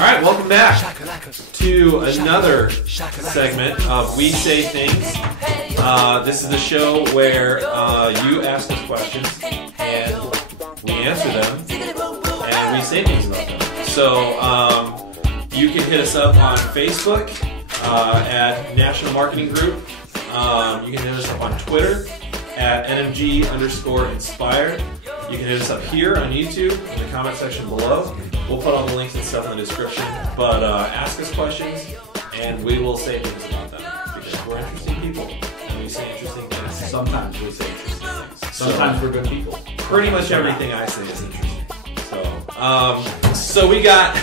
All right, welcome back to another segment of We Say Things. This is the show where you ask us questions and we answer them and we say things about them. So you can hit us up on Facebook at National Marketing Group. You can hit us up on Twitter at NMG_Inspire. You can hit us up here on YouTube in the comment section below. We'll put all the links and stuff in the description. But ask us questions, and we will say things about them because we're interesting people, and we say interesting things. Sometimes we say interesting things. Sometimes we're good people. Pretty much everything I say is interesting. So we got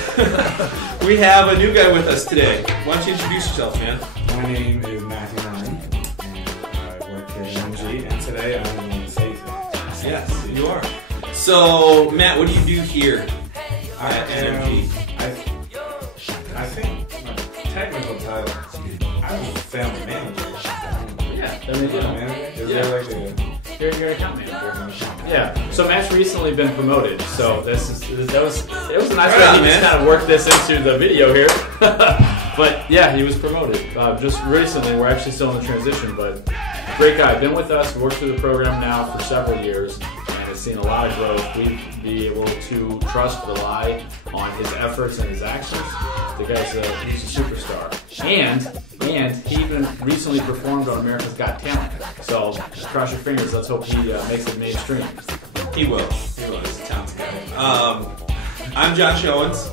we have a new guy with us today. Why don't you introduce yourself, man? My name is Matthew Ryan, and I work here at NMG, and today I'm going to say things. Yes, you are. So, Matt, what do you do here at NMG? I think my technical title, I'm a family manager. Yeah, family manager? Is there like a... You're an account manager. Yeah. So Matt's recently been promoted. So it was a nice way to just kind of work this into the video here. But yeah, he was promoted just recently. We're actually still in the transition, but great guy. Been with us, worked through the program now for several years, and has seen a lot of growth. We'd be able to trust, rely on his efforts and his actions. The guy's he's a superstar, and he even recently performed on America's Got Talent. So cross your fingers. Let's hope he makes it mainstream. He will. He's a talented guy. I'm Josh Owens.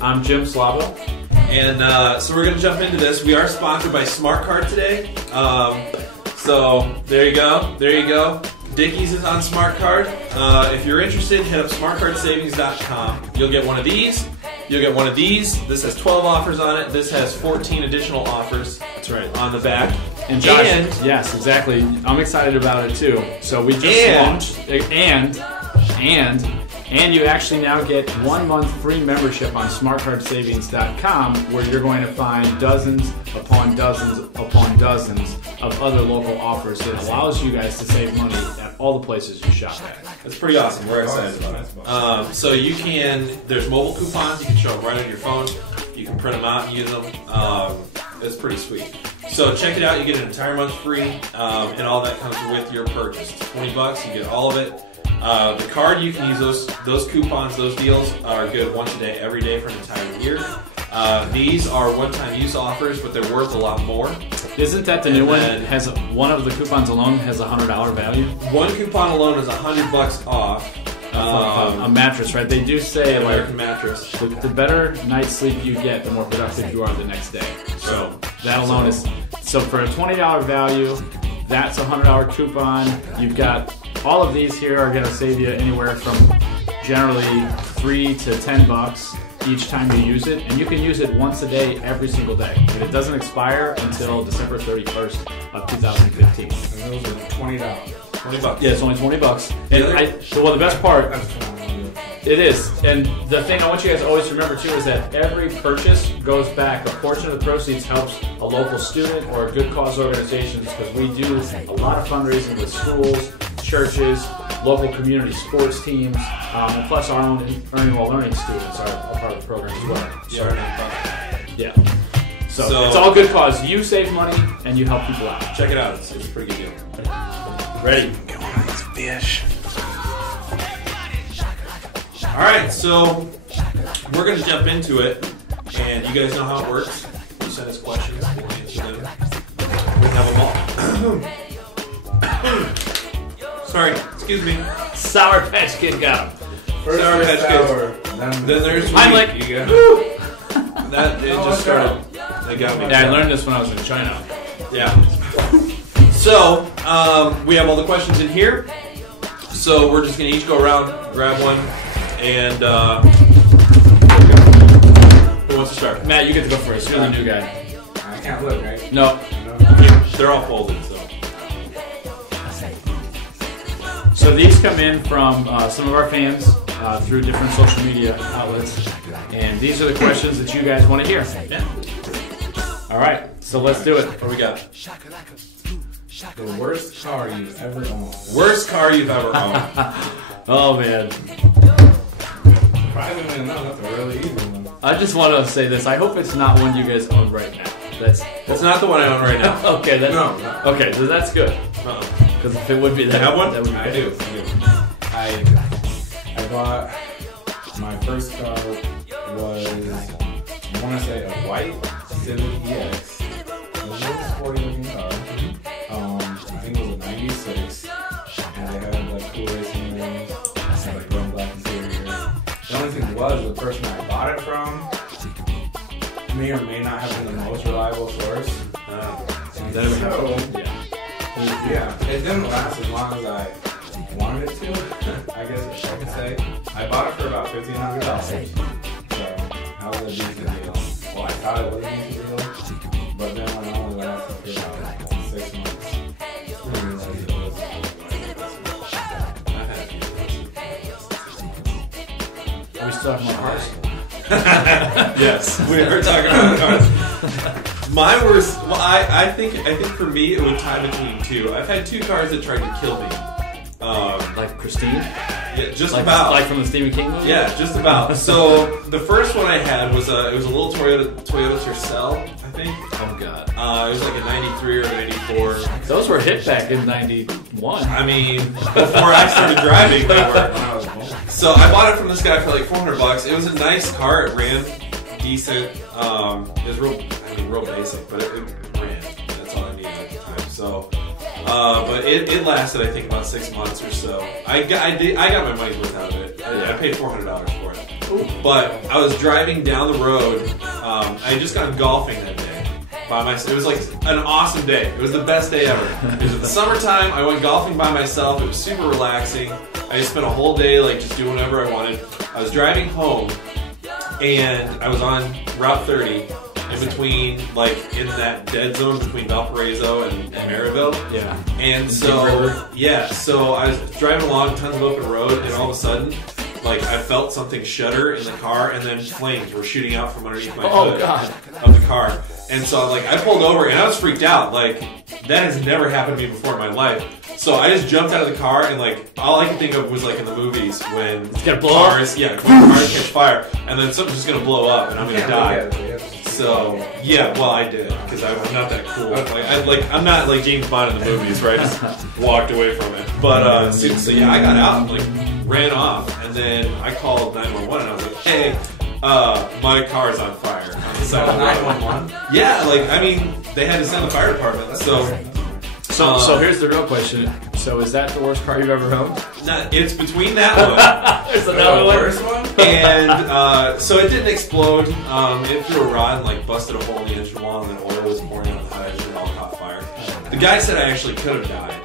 I'm Jim Slavo. And so we're going to jump into this. We are sponsored by SmartCard today. So there you go. There you go. Dickies is on SmartCard. If you're interested, head up smartcardsavings.com. You'll get one of these. You'll get one of these. This has 12 offers on it. This has 14 additional offers. That's right. On the back. And Josh, yes, exactly. I'm excited about it too. So we just launched, and you actually now get 1 month free membership on smartcardsavings.com, where you're going to find dozens upon dozens upon dozens of other local offers that allows you guys to save money at all the places you shop at. That's pretty awesome. We're excited about it. So you can, there's mobile coupons. You can show them right on your phone. You can print them out and use them. It's pretty sweet. So check it out. You get an entire month free, and all that comes with your purchase. It's $20. You get all of it. The card, you can use those coupons, those deals are good once a day, every day for an entire year. These are one-time use offers, but they're worth a lot more. Isn't that the new one? Has one of the coupons alone has a $100 value? One coupon alone is $100 off. A mattress, right? They do say American mattress. The better night's sleep you get, the more productive you are the next day. So that alone is for a $20 value. That's a $100 coupon. You've got all of these here are going to save you anywhere from generally $3 to $10 each time you use it, and you can use it once a day, every single day. And it doesn't expire until December 31st of 2015. And those are $20. $20. Yeah, it's only $20. And the best part, it is. And the thing I want you guys to always remember too is that every purchase goes back. A portion of the proceeds helps a local student or a good cause organization, because we do a lot of fundraising with schools, churches, local community sports teams, and plus our own Earning While Learning students are a part of the program as well. Yeah. So it's all good cause. You save money and you help people out. Check it out. It's a pretty good deal. Ready? Come on, let's fish. All right, so we're going to jump into it, and you guys know how it works. You send us questions, we'll answer them. We have them all. Sorry, excuse me. Sour Patch Kid got him. First Sour Patch Kids. Then there's I'm like, that it just started. They got me. Yeah, I learned this when I was in China. Yeah. So we have all the questions in here. So we're just gonna each go around, grab one, and who wants to start? Matt, you get to go first. You're the new guy. I can't look, right? No. They're all folded. So these come in from some of our fans through different social media outlets, and these are the questions that you guys want to hear. Yeah. All right, so let's do it. What do we got? The worst car you've ever owned. Worst car you've ever owned. Oh man. Surprisingly enough, that's a really easy one. I just want to say this. I hope it's not one you guys own right now. That's not the one I own right now. Okay, that's No. okay. So that's good. Because if it would be that, You have one? that would be I good. do. I bought my first car was, I want to say a white Civic EX. It was a little sporty looking car. I think it was a 96. And they had like cool racing rims. It had like red and black interior. The only thing was the person I bought it from may or may not have been the most reliable source. Yeah, it didn't last as long as I wanted it to. I guess I could say. I bought it for about $1,500. So that was a decent deal. Well, I thought it was a decent deal, but then when it only lasted for about 6 months, I realized it was. Are we still talking about cars? Yes, we are talking about cars. Mine was, well, I think for me it would tie between two. I've had two cars that tried to kill me. Like Christine? Yeah, just Like, about. like from the Stephen King movie? Yeah, just about. So the first one I had was it was a little Toyota Tercel, I think. Oh god. It was like a 93 or a 94. Those were hit back in '91. I mean, before I started driving, they were. When I was born. So I bought it from this guy for like $400. It was a nice car. It ran decent. It was real basic, but it ran. That's all I needed at the time. So, but it lasted, I think, about 6 months or so. I got my money's worth out of it. I paid $400 for it. Ooh. But I was driving down the road. I had just gone golfing that day by myself. It was like an awesome day. It was the best day ever. It was in the summertime. I went golfing by myself. It was super relaxing. I just spent a whole day like just doing whatever I wanted. I was driving home, and I was on Route 30 in between, like in that dead zone between Valparaiso and Maryville. Yeah. And Deep so, River. yeah, so I was driving along, tons of open road, and all of a sudden, like I felt something shudder in the car, and then flames were shooting out from underneath my hood of the car. And so, like, I pulled over, and I was freaked out. Like, that has never happened to me before in my life. So I just jumped out of the car, and like all I could think of was like in the movies when It's gonna blow up? cars, yeah, when cars catch fire, and then something's just gonna blow up, and I'm gonna die. So yeah, well I did because I'm not that cool. I'm not like James Bond in the movies, where I just walked away from it. But so yeah, I got out and like ran off, and then I called 911, and I was like, hey, my car's on fire on the side of the road. 911? Yeah, like I mean, they had to send the fire department. So here's the real question. So is that the worst car you've ever owned? It's between that one. There's another one. First one? And so it didn't explode. It threw a rod and like busted a hole in the engine wall, and then oil was pouring out of the hood, and it all caught fire. The guy said I actually could have died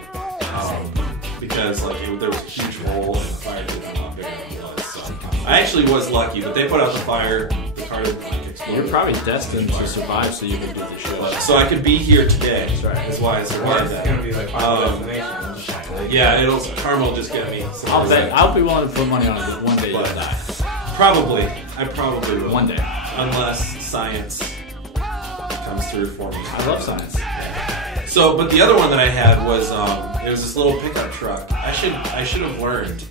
because like there was a huge hole and the fire did a lot bigger than it was. So I actually was lucky, but they put out the fire. The car didn't like explode. You're probably destined to survive, so you can do the show. So I could be here today. That's right. That's why I Or survived it's that. gonna be like final destination. Yeah, karma will just get me. I'll be willing to put money on it that one day you'll die. Probably. I probably will. One day. Unless science comes through for me. I love science. So, but the other one that I had was it was this little pickup truck. I should have learned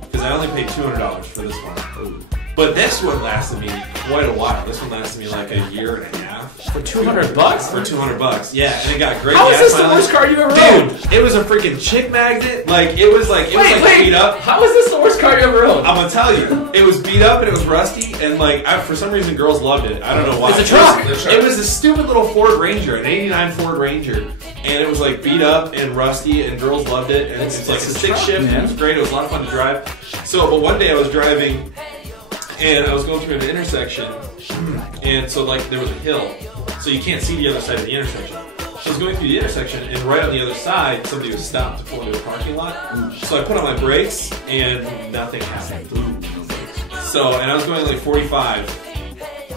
because I only paid $200 for this one. But this one lasted me quite a while. This one lasted me like a year and a half. For $200? For $200, yeah, and it got great. How is gas this the mileage. worst car you ever owned? Dude, it was a freaking chick magnet. Like it was like beat up. How is this the worst car you ever owned? I'm gonna tell you, it was beat up and it was rusty, and like for some reason girls loved it. I don't know why. It's a truck. It was a stupid little Ford Ranger, an '89 Ford Ranger, and it was like beat up and rusty, and girls loved it. And it's like a stick truck, shift. man. It was great. It was a lot of fun to drive. So, but one day I was driving, and I was going through an intersection, and so like there was a hill, so you can't see the other side of the intersection. So I was going through the intersection, and right on the other side, somebody was stopped to pull into a parking lot. So I put on my brakes, and nothing happened. So, and I was going like 45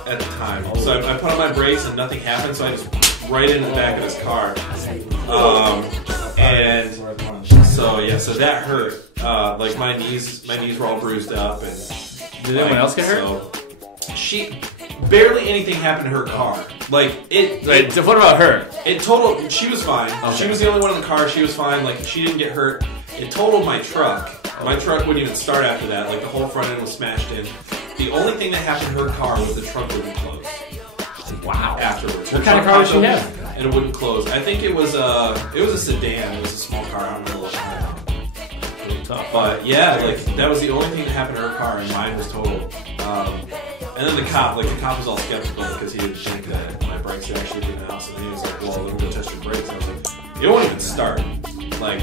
at the time. So I put on my brakes, and nothing happened. So I just right into the back of this car. And so yeah, so that hurt. Like my knees were all bruised up, and did anyone else get hurt? So barely anything happened to her car. Like Wait, so what about her? It totaled. She was fine. Okay. She was the only one in the car. She was fine. Like she didn't get hurt. It totaled my truck. My truck wouldn't even start after that. Like the whole front end was smashed in. The only thing that happened to her car was the trunk wouldn't close. Wow. Afterwards. What kind of car did she have? And it wouldn't close. I think it was a sedan. It was a small car. I don't remember what kind. Really tough. But yeah, like that was the only thing that happened to her car, and mine was total. And then the cop was all skeptical because he didn't think that my brakes had actually been out. So then he was like, "Well, let me go test your brakes." And I was like, "It won't even start. Like,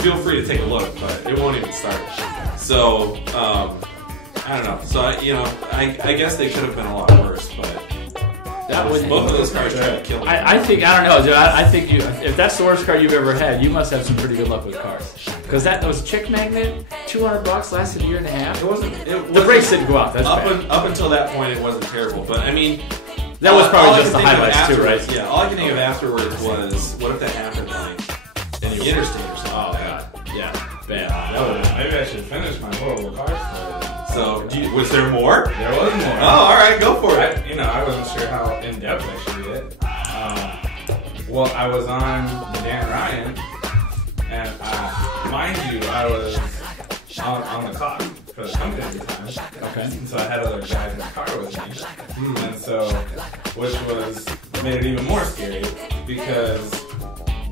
feel free to take a look, but it won't even start." So I don't know. So I guess they could have been a lot worse, but. Both of those cars tried to kill me. I think, I don't know, dude. I think if that's the worst car you've ever had, you must have some pretty good luck with cars. Because that was Chick Magnet, $200, lasted a year and a half. The brakes didn't go out. That's bad. Up until that point, it wasn't terrible. But I mean, that was probably just the highlights too, right? Yeah. All I can think of afterwards was, what if that happened like in the interstate or something? Oh god, yeah, bad. Maybe I should finish my horrible car story. So, was there more? There was more. Oh, all right, go for it. I wasn't sure how in depth I should get. Well, I was on the Dan Ryan, and mind you, I was on the clock for the company at the time. Okay. And so I had other guys in the car with me, and so which made it even more scary because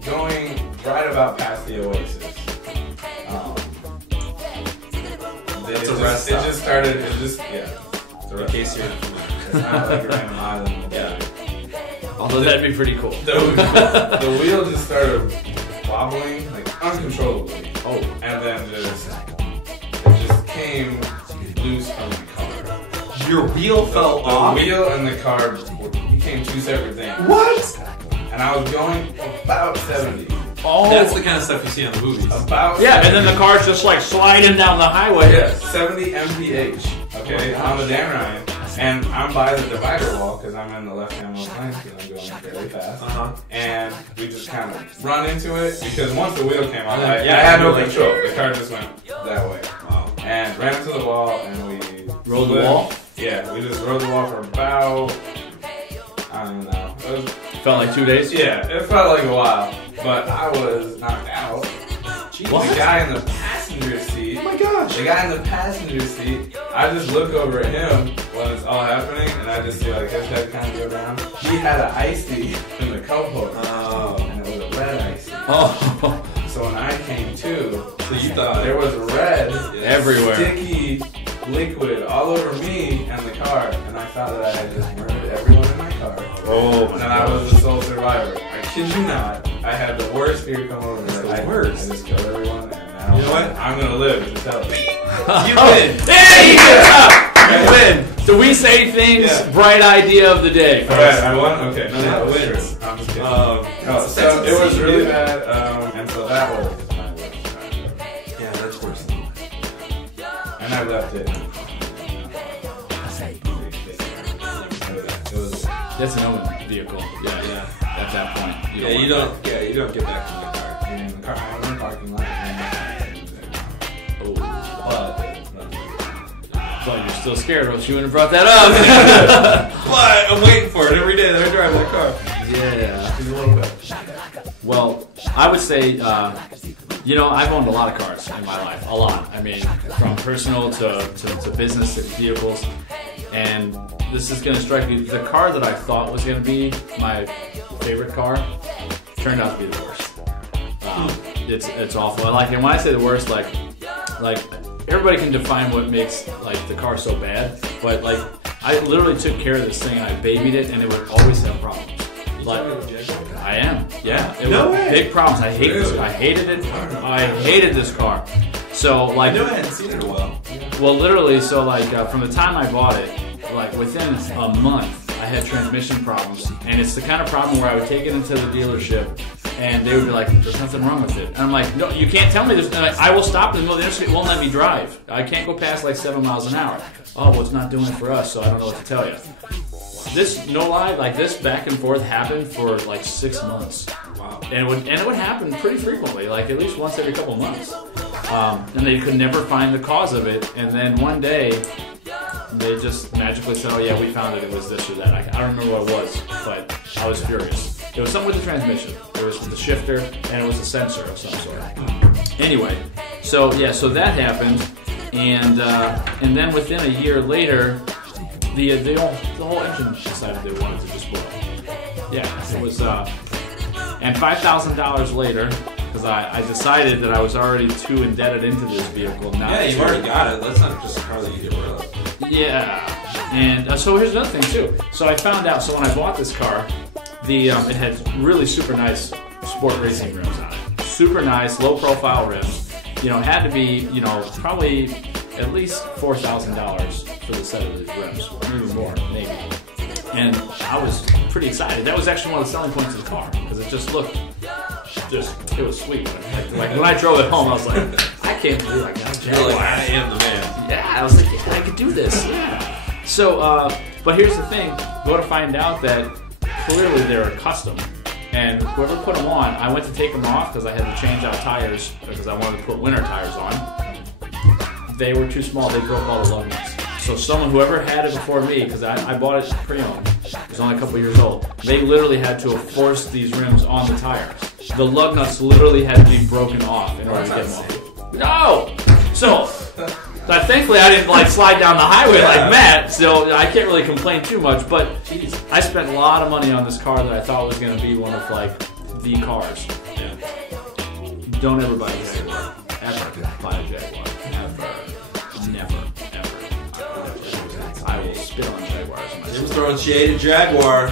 going right about past the Oasis. It just started. In case you're it's not like a random island. Yeah. Although that'd be pretty cool. The wheel just started wobbling like uncontrollably. Oh. And then it just came loose from the car. Your wheel fell off? The wheel and the car became two separate things. What? And I was going about 70. Oh. That's the kind of stuff you see on the movies. About yeah, 70. And then the car's just like sliding down the highway. Yeah, 70 mph. Okay, on the Dan Ryan. And I'm by the divider wall because I'm in the left-hand lane because I'm going fairly fast. And we just kind of run into it because once the wheel came on, I had no control. The car just went that way. Wow. And ran into the wall and we rolled the wall? Yeah, we just rode the wall for about, I don't even know. Felt like 2 days? Yeah, it felt like a while. But I was knocked out. What? The guy in the passenger seat. Oh my gosh. The guy in the passenger seat. I just look over at him when it's all happening, and I just see like his head kind of go down. He had an icy in the cup holder, and it was a red icy. Oh. So when I came to, so you thought there was red everywhere, sticky liquid all over me and the car, and I thought that I had just murdered everyone in my car. Oh. And I was the sole survivor. I kid you not. I had the worst fear come over me. I just killed everyone, and now you know what? I'm gonna live to tell it. You win. Hey, you win. So we say things. Bright idea of the day. Alright, I won. Okay, no, that was wins. true. I'm just kidding. So it was really bad, and so that was my worst. Yeah, that's worse. And I left it. That's an own vehicle. Yeah. At that point, you don't get back to the car. And the car, I'm in the parking lot. But you're still scared, or else you wouldn't have brought that up. But I'm waiting for it every day that I drive that car. Yeah. Just a little bit. Well, I would say, I've owned a lot of cars in my life. A lot. I mean, from personal to business vehicles. And this is going to strike me. The car that I thought was going to be my favorite car turned out to be the worst. It's awful. And when I say the worst, like everybody can define what makes like the car so bad, but like I literally took care of this thing and I babied it, and it would always have problems. Like I am, yeah. It was big problems. I hate this. I hated it. I hated this car. So like, I know I hadn't seen it in a while. Well, literally, so like from the time I bought it, like within a month, I had transmission problems, and it's the kind of problem where I would take it into the dealership, and they would be like, "There's nothing wrong with it," and I'm like, "No, you can't tell me this." And I will stop in the middle of the interstate. It won't let me drive. I can't go past like 7 miles an hour. Oh, well, it's not doing it for us, so I don't know what to tell you. This, no lie, like this back and forth happened for like 6 months. Wow. And it would happen pretty frequently, like at least once every couple of months. And they could never find the cause of it. And then one day, they just magically said, "Oh yeah, we found it. It was this or that." I don't remember what it was, but I was furious. It was something with the transmission. It was with the shifter, and it was a sensor of some sort. Anyway, so that happened. And then within a year later, the whole engine decided they wanted to just blow. Yeah, it was, and $5,000 later, because I decided that I was already too indebted into this vehicle. Yeah, you've already got it. That's not just a car that you get rid of. Yeah, and so here's another thing too. So I found out. So when I bought this car, it had really super nice sport racing rims on it. Super nice, low profile rims. You know, had to be, you know, probably at least $4,000 for the set of these rims, maybe more, maybe. And I was pretty excited. That was actually one of the selling points of the car because it just looked, it was sweet. Like when I drove it home, I was like, I can't believe I got a Jaguar. You're like, I am the man. Yeah, I was like, yeah, I could do this. Yeah. So, but here's the thing: go to find out that clearly they're custom. And whoever put them on, I went to take them off because I had to change out tires because I wanted to put winter tires on. They were too small. They broke all the lug nuts. So whoever had it before me, because I bought it pre-owned, it was only a couple years old, they literally had to have forced these rims on the tires. The lug nuts literally had to be broken off in order to get them off. No! So thankfully I didn't like slide down the highway like Matt, so I can't really complain too much, but I spent a lot of money on this car that I thought was going to be one of like the cars. Yeah. Don't ever buy a Jaguar. Ever buy a Jaguar. Ever. Never. I will spit on Jaguars. Jim's throwing shade at Jaguar.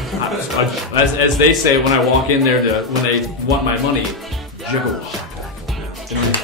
As they say when I walk in there when they want my money, Jaguar.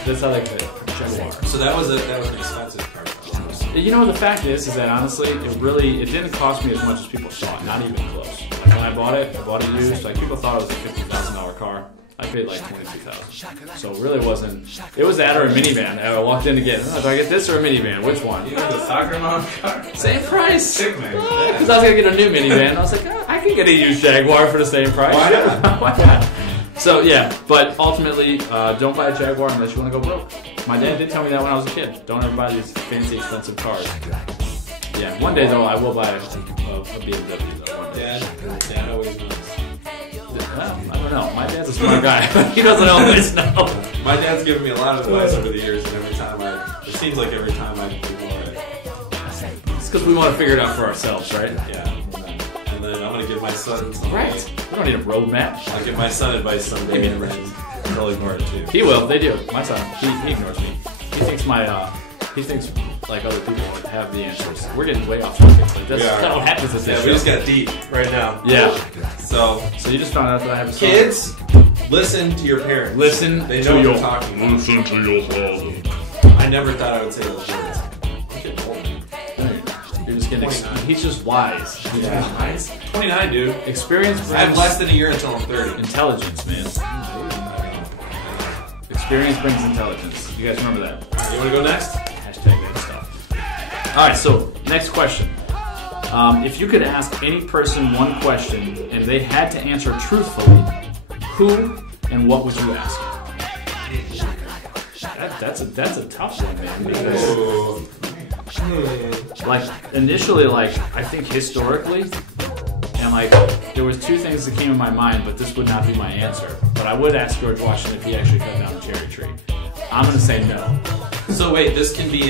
That's how they say it. Jaguar. So that was an expensive car. You know, the fact is that honestly, it didn't cost me as much as people thought. Not even close. Like when I bought it used. Like people thought it was a $50,000 car. I paid like $22,000. So it really wasn't. It was that or a minivan. I walked in to get. Do I get this or a minivan? Which one? You got the soccer mom car. Same price. Sick man. Because I was gonna get a new minivan. I was like, I could get a used Jaguar for the same price. Why not? Why not? So yeah, but ultimately, don't buy a Jaguar unless you want to go broke. My dad did tell me that when I was a kid. Don't ever buy these fancy, expensive cars. Yeah, one day though, I will buy a BMW though. One day. Dad always knows. Well, I don't know. My dad's a smart guy. He doesn't always know. My dad's given me a lot of advice over the years, and it seems like every time I do more it. It's because we want to figure it out for ourselves, right? Yeah. And then I'm going to give my son some advice. We don't need a roadmap. I'll give my son advice someday, and then he'll ignore it too. He will. They do. My son, he ignores me. He thinks like other people would have the answers. We're getting way off topic. Like that's what happens with this show. We just got deep right now. Yeah. So you just found out that I have a son. Kids, listen to your parents. Listen they to know your what they're talking about. Listen to your father. I never thought I would say those words. I'm getting old. You're just getting. He's just wise. He's just wise. 29, dude. Experience brings. I have less than a year until I'm 30. Intelligence, man. Experience brings intelligence. You guys remember that? You want to go next? Hashtag that stuff. All right. So next question. If you could ask any person one question and they had to answer truthfully, who and what would you ask? That's a tough one, man. Because, like initially, like I think historically, and like there was two things that came in my mind, but this would not be my answer. But I would ask George Washington if he actually cut down the cherry tree. I'm gonna say no. So wait, this can be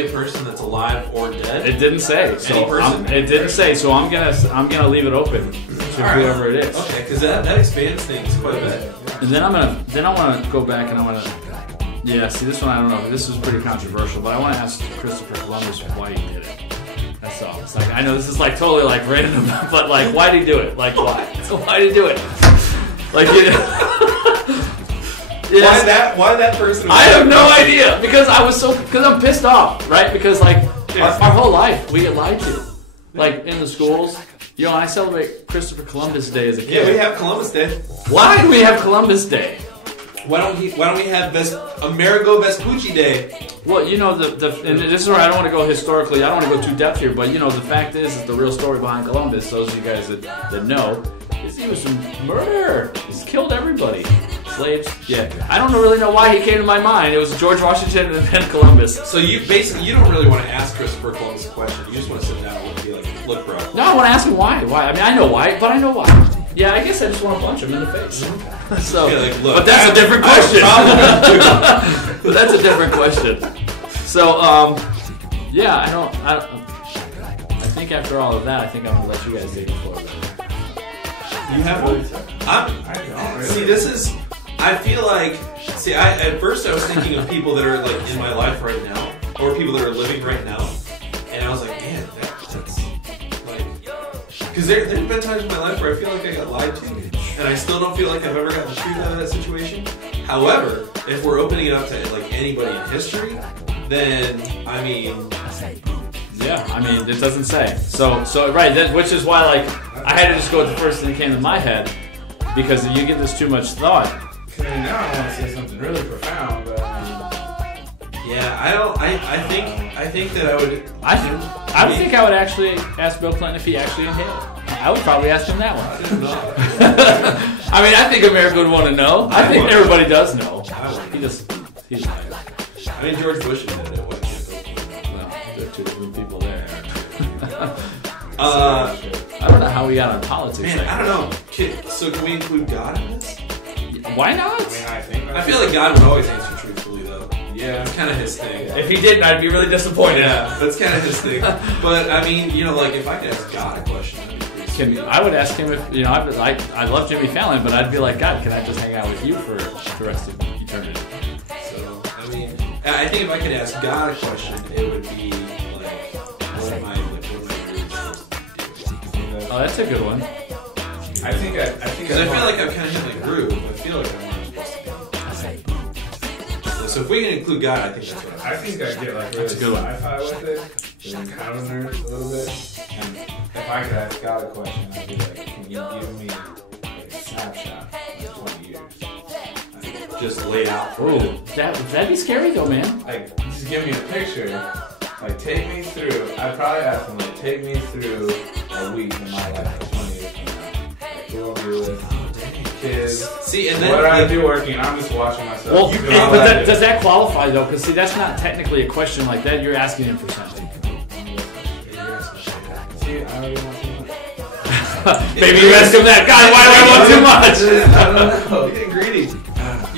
a person that's alive or dead? It didn't say. So any person? It didn't say. So I'm gonna leave it open to whoever it is. Okay, because that expands things quite a bit. And then I want to go back and I want to. Yeah, see this one I don't know. This is pretty controversial, but I want to ask Christopher Columbus why he did it. That's all. It's like I know this is like totally like random, but like why did he do it? Like why? Why did he do it? Like you know. Yes. Why that person? I have no idea because I'm pissed off, right? Because like our whole life we get lied to, like in the schools. You know, I celebrate Christopher Columbus Day as a kid. Yeah, we have Columbus Day. Why do we have Columbus Day? Why don't we have Amerigo Vespucci Day? Well, you know and this is where I don't want to go historically. I don't want to go too depth here, but you know the fact is the real story behind Columbus. Those of you guys that know, is he was a murderer. He's killed everybody. Slaves. Yeah. I don't really know why he came to my mind. It was George Washington and then Columbus. So you don't really want to ask Christopher Columbus a question. You just want to sit down and be like, look, bro. No, I want to ask him why. Why? I mean, I know why, but I know why. Yeah, I guess I just want to punch him in the face. So, like, look, but that's a different question. But that's a different question. So, yeah, I think after all of that, I think I'm gonna let you guys take the floor. You have one? I don't really. See, this is. I feel like. See, at first I was thinking of people that are like in my life right now, or people that are living right now, and I was like, man, that's like, because there've been times in my life where I feel like I got lied to, and I still don't feel like I've ever gotten the truth out of that situation. However, if we're opening it up to like anybody in history, then I mean. Yeah, I mean, it doesn't say. So right, which is why, like, I had to just go with the first thing that came to my head, because if you give this too much thought. I mean, now I want to say something really profound, but yeah, I think that I would. I would think I would actually ask Bill Clinton if he actually inhaled. I would probably ask him that one. I didn't know. I mean, I think America would want to know. I think everybody does know. He's lying. I mean, George Bush admitted it. There are two different people there. I don't know how we got on politics. Man, I don't know. So can we include God in this? Why not? I feel like God would always answer truthfully, though. Yeah, it's kind of his thing. If he didn't, I'd be really disappointed. Yeah, that's kind of his thing. But I mean, you know, like if I could ask God a question, that'd be pretty sweet. I would ask him if, you know, I love Jimmy Fallon, but I'd be like, God, can I just hang out with you for the rest of eternity? So, I mean, I think if I could ask God a question, it would be like, what am I really supposed to do? Oh, that's a good one. I think because I feel like I've kind of hit the groove. I feel like I'm where I'm supposed to be. So if we can include God, I think that's what I think I get like really sci-fi with it, and kind of nerd a little bit. And if I could ask God a question, I'd be like, can you give me like a snapshot of 20 years? Just lay out for Ooh, it. that'd be scary though, man. Like, just give me a picture. Like, take me through. I'd probably ask him, like, take me through a week in my life for 20 years from now. Like, who I'll be with, kids. See, and then what I'd be working. I'm just watching myself. Well, but does that qualify though? Because see, that's not technically a question like that. You're asking him for something. See, I already want too much. Maybe you ask him that. God, why do I want too much? I don't know. You're getting greedy.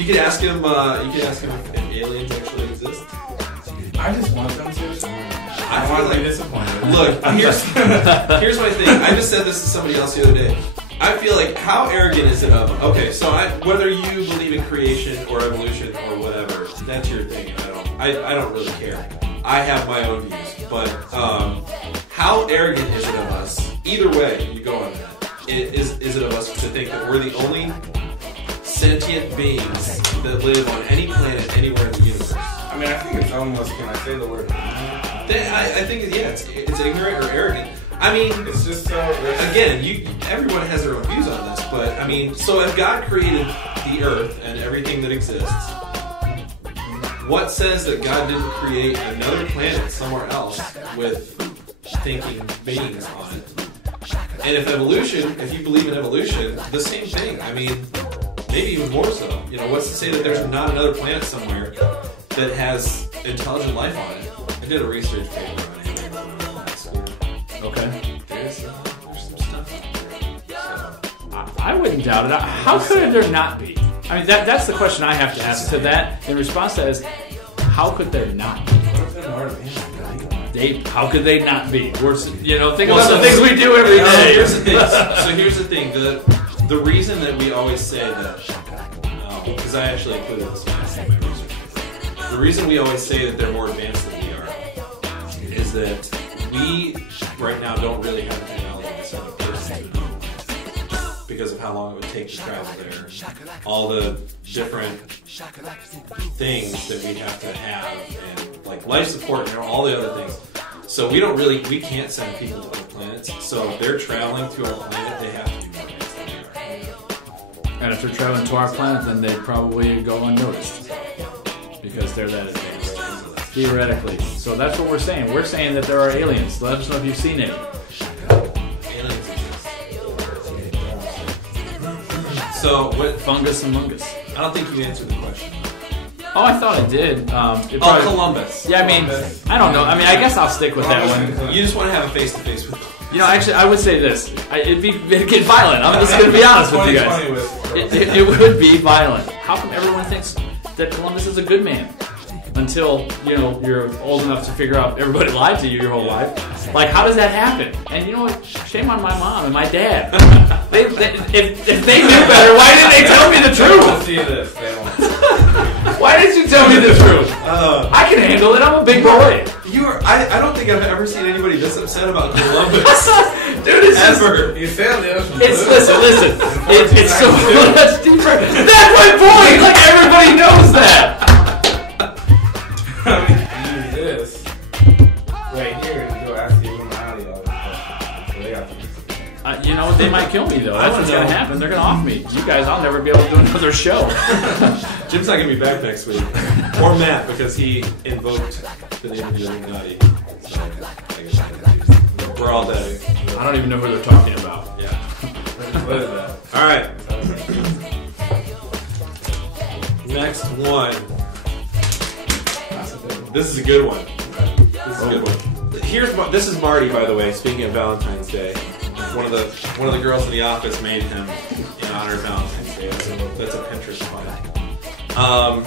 You could ask him. You could ask him if aliens actually exist. I just want them to. I want to be disappointed. Look, here's my thing. I just said this to somebody else the other day. I feel like, how arrogant is it of? Okay, so whether you believe in creation or evolution or whatever, that's your thing. I don't really care. I have my own views, but how arrogant is it of us? Either way, you go on that. Is it of us to think that we're the only sentient beings that live on any planet anywhere in the universe? I mean, I think it's almost, can I say the word? I think, yeah, it's ignorant or arrogant. I mean, it's just so. Again, everyone has their own views on this, but I mean, so if God created the earth and everything that exists, what says that God didn't create another planet somewhere else with thinking beings on it? And if you believe in evolution, the same thing. I mean, maybe even more so. You know, what's to say that there's not another planet somewhere that has intelligent life on it? I did a research paper on it. Okay. There's some stuff out there. I wouldn't doubt it. How could there not be? I mean, that's the question I have to ask to that. In response to that is, how could there not be? How could they not be? Think about the things we do every day. Here's the thing. The reason that we always say that, because I actually included this in my research. The reason we always say that they're more advanced than we are is that we right now don't really have the technology to send a person because of how long it would take to travel there, all the different things that we have to have, and like life support and all the other things. So we can't send people to other planets. So if they're traveling to our planet, they have to be more advanced than we are. And if they're traveling to our planet, then they'd probably go unnoticed because they're that advanced. Theoretically. So that's what we're saying. We're saying that there are aliens. Let us know if you've seen any. Aliens exist. So, what? Fungus and mungus. I don't think you answered the question. Oh, I thought I did. Columbus. Yeah, I mean, I don't know. I mean, I guess I'll stick with that one. You just want to have a face-to-face with Columbus. You know, actually, I would say this. It'd get violent. I'm just going to be honest with you guys. It would be violent. How come everyone thinks that Columbus is a good man? until you're old enough to figure out everybody lied to you your whole life. Like, how does that happen? And you know what? Shame on my mom and my dad. If they knew better, why didn't they tell me the truth? See this. They won't. Why didn't you tell me the truth? I can handle it. I'm a big boy. I don't think I've ever seen anybody this upset about Columbus. Dude, it's ever. You sailed the ocean. Listen. It's so much deeper. That's my point. Like, everybody knows that. I mean, use this right here to go ask the Illuminati all this stuff. So they got to use it. You know what? They might kill me, though. That's what's going to happen. They're going to off me. You guys, I'll never be able to do another show. Jim's not going to be back next week. Or Matt, because he invoked the name of the Illuminati. So, we're all dead. I don't even know who they're talking about. Yeah. What is that? All right. Next one. This is a good one. This is a good one. This is Marty, by the way. Speaking of Valentine's Day, one of the girls in the office made him in honor of Valentine's Day. That's a Pinterest find.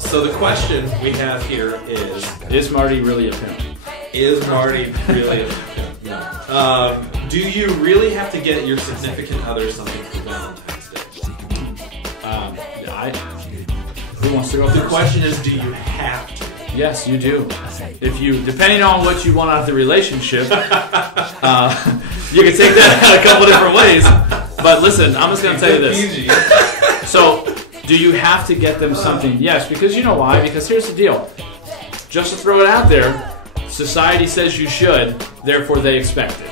So the question we have here is Marty really a pimp? Is Marty really a pimp? No. Do you really have to get your significant other something for Valentine's Day? Who wants to go The first? question is, do you have to? Yes, you do. Depending on what you want out of the relationship, you can take that out a couple different ways. But listen, I'm just going to tell you this. So, do you have to get them something? Yes, because you know why? Because here's the deal. Just to throw it out there, society says you should, therefore they expect it.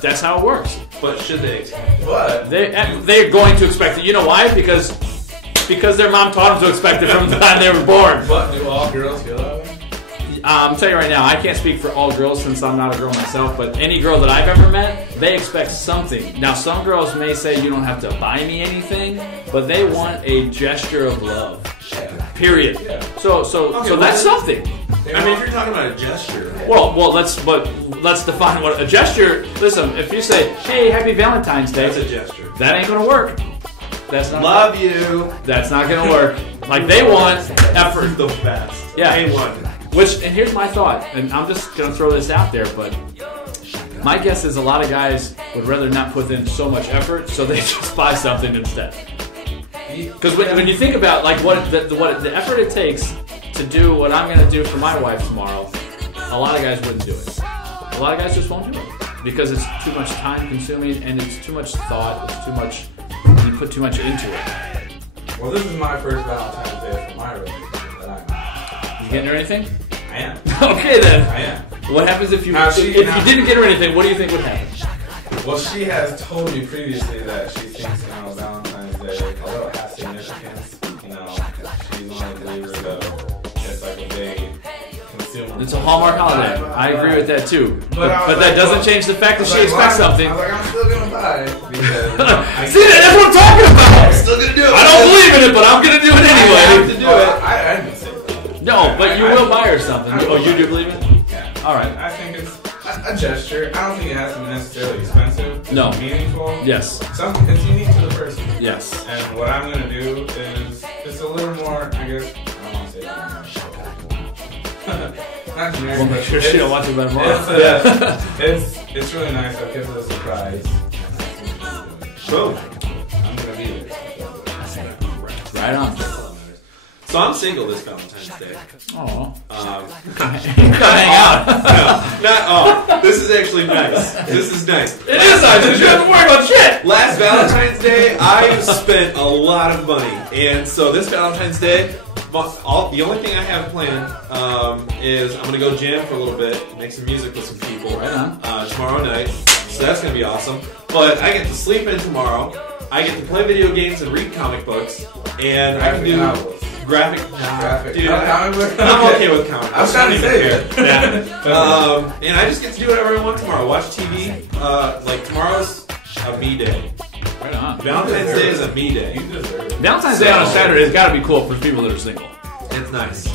That's how it works. But should they expect it? What? They're going to expect it. You know why? Because their mom taught them to expect it from the time they were born. But do all girls feel that way? I'm telling you right now, I can't speak for all girls since I'm not a girl myself, but any girl that I've ever met, they expect something. Now, some girls may say you don't have to buy me anything, but they want a gesture of love. Yeah. Period. Yeah. So that's something. I mean, if you're talking about a gesture. Well, let's define what a gesture. Listen, if you say, "Hey, Happy Valentine's Day," That's a gesture. that ain't gonna work. That's not. Love you. That's not gonna work. Like, they want effort. The best. Yeah. A1. And here's my thought, and I'm just going to throw this out there, but my guess is a lot of guys would rather not put in so much effort, so they just buy something instead. Because when you think about like what the effort it takes to do what I'm going to do for my wife tomorrow, a lot of guys wouldn't do it. A lot of guys just won't do it because it's too much time consuming and it's too much thought. It's too much. You put too much into it. Well, this is my first Valentine's Day for my relationship that I'm in. You getting her anything? I am. Okay then. I am. What happens if you Now, if you didn't get her anything? What do you think would happen? Well, she has told me previously that she thinks, Valentine's Day, although it has significance, she's one of the believers of it's like a big consumer. It's a Hallmark holiday. I agree with that too. But But that doesn't change the fact that she expects something. I was like, I'm still gonna buy it because See, that's what I'm talking about. I'm still gonna do it. I don't believe in it, but I'm gonna do it I have anyway. to do it. I didn't say that. No, but you will buy her something. Oh, you do believe it? Yeah. All right. I think it's a gesture. I don't think it has to be necessarily expensive. It's No. meaningful. Yes. Something it's unique to the person. Yes. And what I'm gonna do is just a little more, I guess. I don't want to say that. Not generic. We'll make sure she don't watch it by tomorrow. It's really nice. I'll give her a surprise. Boom. I'm gonna be there. Right on. So I'm single this Valentine's Day. Oh. Hang out. No, this is actually nice. This is nice. It is nice. You don't have to worry about shit. Last Valentine's Day, I spent a lot of money, and so this Valentine's Day, the only thing I have planned is I'm gonna go jam for a little bit, make some music with some people. Right on. Tomorrow night, so that's gonna be awesome. But I get to sleep in tomorrow. I get to play video games and read comic books, and I can do graphic. Dude, comic book. I'm okay with comic books. I was trying to say it. Yeah. And I just get to do whatever I want tomorrow. Watch TV. Like tomorrow's a me day. Right on. Valentine's Day is a me day. You deserve it. Valentine's Day on a Saturday has got to be cool for people that are single. It's nice.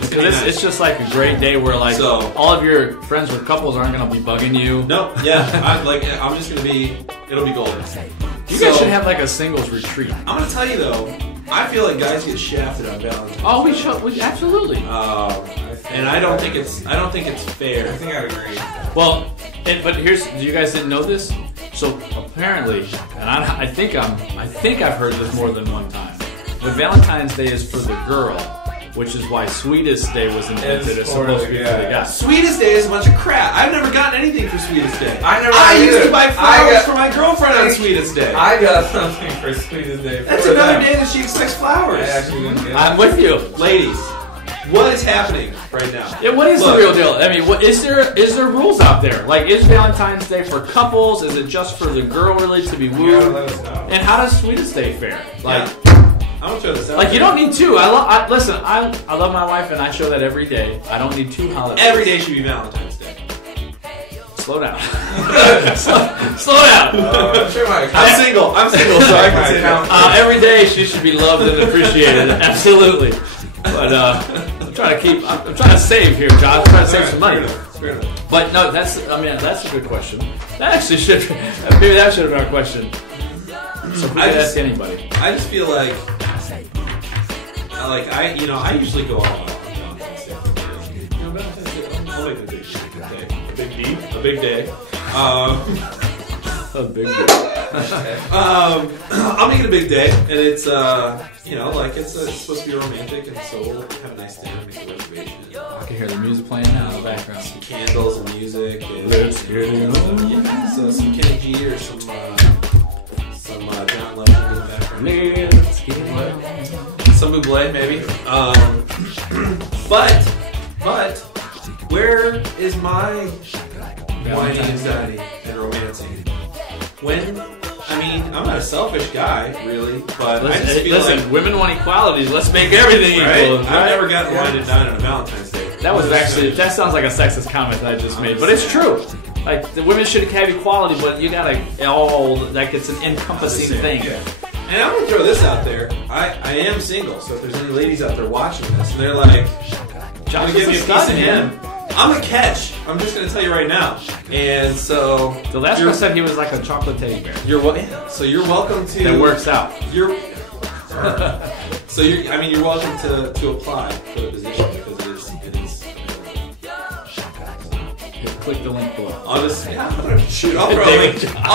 Because it's just like a great day where like all of your friends with couples aren't going to be bugging you. No, yeah. I'm just gonna be. It'll be golden. You guys should have like a singles retreat. I'm gonna tell you though. I feel like guys get shafted on Valentine's. Oh, we absolutely. And I don't think it's fair. I think I'd agree. Well, but you guys didn't know this? So apparently, and I think I've heard this more than one time. But Valentine's Day is for the girl, which is why Sweetest Day was invented. It's supposed to be for the guy. Sweetest Day is a bunch of crap. I've never gotten anything for Sweetest Day. I used to buy flowers for my girlfriend on Sweetest Day. I got something for Sweetest Day. That's another day that she expects flowers. I actually didn't get it. I'm with you. Ladies, what is happening right now? Yeah, what is the real deal? I mean, is there rules out there? Like, is Valentine's Day for couples? Is it just for the girl really to be wooed? And how does Sweetest Day fare? Like, I'm gonna throw this out. Like, you don't need two. Listen, I love my wife and I show that every day. I don't need two holidays. Every day should be Valentine's Day. Slow down. slow down. I'm single, so I can say that. Every day she should be loved and appreciated. Absolutely. But I'm trying to save here, John. I'm trying to save some money. But no, that's a good question. That actually maybe that should have been our question. So we could ask anybody. I just feel like I usually go all out on Valentine's Day. Valentine's Day, I'll make a big day. A big day. A big day. I'll make it a big day, and it's it's supposed to be romantic, and so we'll have a nice dinner, make a reservation. I can hear the music playing now in the background. Some candles and music, and let's hear it. So some Kenny G or some John Legend in the background. Let's get it. Some Bublé, maybe. But where is my whining anxiety and romancing? I'm not a selfish guy, really, but I just feel like women want equality. Let's make everything equal. Right? I've never gotten wine and dine on a Valentine's Day. That sounds like a sexist comment that I just made, but it's true. Like, the women should have equality, but you gotta it's an encompassing thing. Yeah. And I'm gonna throw this out there. I am single, so if there's any ladies out there watching this and they're like, I'm gonna give you a piece of him, I'm a catch. I'm just gonna tell you right now. And so the last one said he was like a chocolate teddy bear. So you're welcome to. That works out. You're welcome to apply for the position because it is. Click the link below. I'll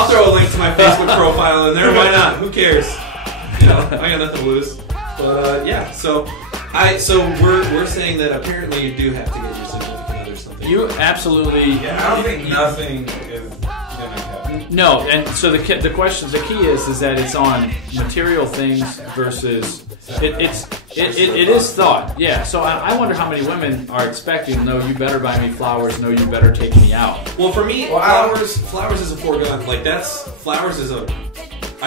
throw a link to my Facebook profile in there. Why not? Who cares? I got nothing to lose. But so we're saying that apparently you do have to get your significant other something. You absolutely. Yeah, I don't think nothing is gonna happen. No, and so the key is that it's on material things versus it is thought. Yeah. So I wonder how many women are expecting. No, you better buy me flowers. No, you better take me out. Well, for me, flowers is a foregone. Like I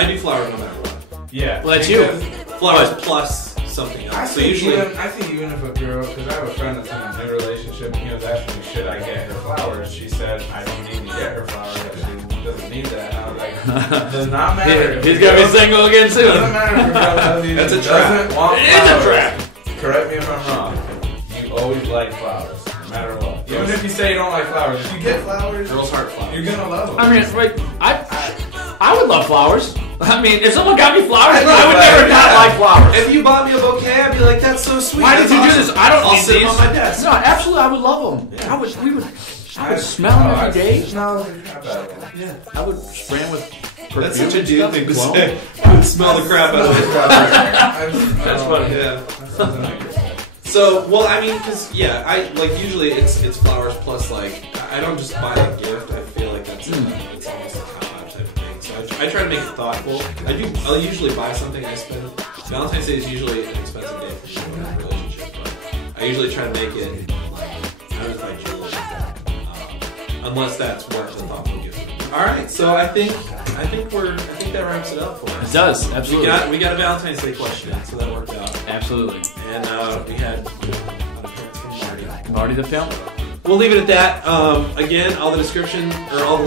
do flowers no matter what. Yeah. Well, that's you. Flowers plus something else. I think even if a girl, because I have a friend that's in a new relationship, and he was asking me, should I get her flowers? She said, I don't need to get her flowers. She doesn't need that. And I was like, does not matter. He's gonna be single again soon. Doesn't matter if a girl That's a trap. doesn't want It is a flowers. trap. Correct me if I'm wrong. You always like flowers, no matter what. Even if you say you don't like flowers, if you get flowers, Girls' heart flowers. you're gonna love them. I mean, like I would love flowers. I mean, if someone got me flowers, I would flowers, never not like flowers. If you bought me a bouquet, I'd be like, "That's so sweet." Why did you do this? I don't I'll need sit them these. on my desk. No, absolutely, I would love them. Yeah. I would smell them every day. No, Yeah, I would spray them with perfume. that's such a and dude stuff. thing to Cologne. say. I would smell the crap out of it. That's funny. Yeah. So, well, I mean, because usually it's flowers plus I don't just buy a gift. I feel like that's it's almost a cop-out type of thing. So I try to make it thoughtful. I'll usually buy something. I spend Valentine's Day is usually an expensive day for me in a relationship, but I usually try to make it I just buy jewelry, unless that's what the thoughtful gift would be. All right, so I think that wraps it up for us. It does, absolutely. We got a Valentine's Day question in, so that worked out. Absolutely. And we had an appearance from Marty. Marty the Pimp. We'll leave it at that. Again, all the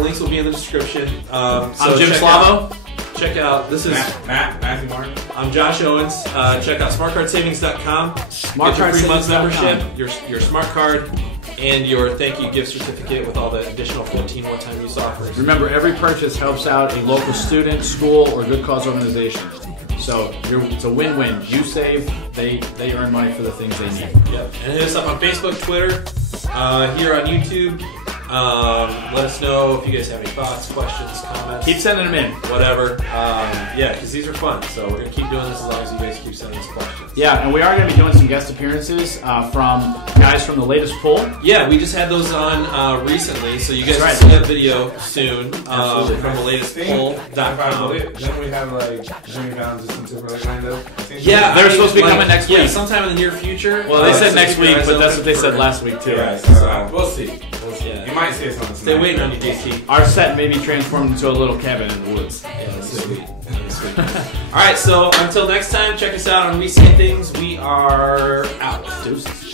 links will be in the description. So I'm Jim Slavo. Check out. This is Matthew Martin. I'm Josh Owens. Check out smartcardsavings.com. Get your free month membership, your smart card, and your thank you gift certificate with all the additional 14 one-time use offers. Remember, every purchase helps out a local student, school, or good cause organization. So it's a win-win. You save, they earn money for the things they need. Yep. And hit us up on Facebook, Twitter, here on YouTube. Let us know if you guys have any thoughts, questions, comments. Keep sending them in. Whatever. Yeah, because these are fun. So we're going to keep doing this as long as you guys keep sending us questions. Yeah, and we are going to be doing some guest appearances from guys from the latest poll. Yeah, we just had those on recently, so you guys That's will right. see that video soon from the latest poll.com. Then we have like Jimmy Fallon, Justin Timberlake kind of. Yeah, They're supposed to be coming next week. Yeah, sometime in the near future. Well, they said so next keep your week, eyes but that's open what they said for- last week too. Yeah, so we'll see. We'll see. Yeah. You might see us on the Stay waiting on you, JT. Our set may be transformed into a little cabin in the woods. Yeah, that's sweet. That's sweet. All right, so until next time, check us out on We Say Things. We are out. Deuces.